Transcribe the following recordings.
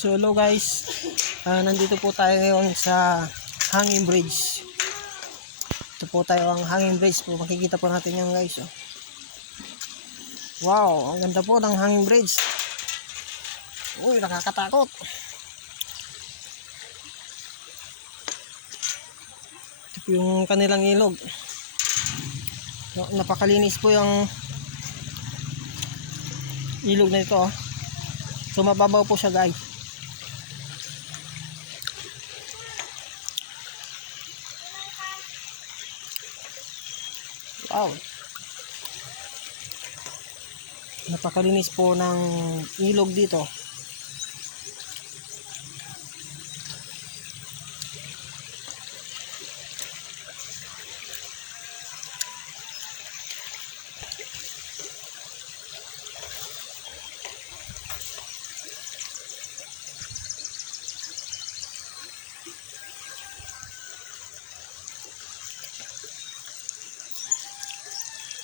So hello guys, nandito po tayo ngayon sa hanging bridge. Ito po tayo ang hanging bridge po, makikita po natin yan guys. Oh. Wow, ang ganda po ng hanging bridge. Uy, nakakatakot. Ito po yung kanilang ilog. Napakalinis po yung ilog na ito. Oh. So mababaw po siya guys. Wow. Napakalinis po ng ilog dito.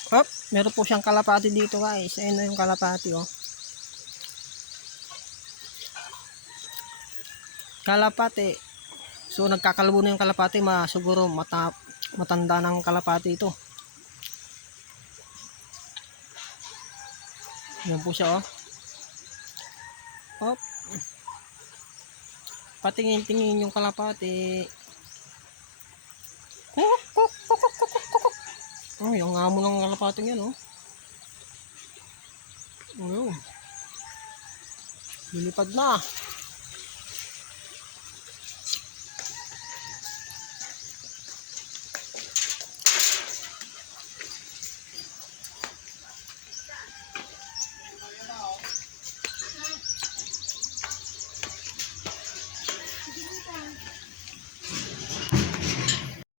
Hop, meron po siyang kalapati dito guys. Ayun na yung kalapati oh. Kalapati. So nagkakalbo na yung kalapati, siguro matanda ng kalapati ito. Yan po siya oh. Hop. Patingin-tingin yung kalapati. Kuk, kuk, kuk, kuk, kuk, kuk. Oh, yung amo ng kalapating yan oh. Oh. Lilipad na.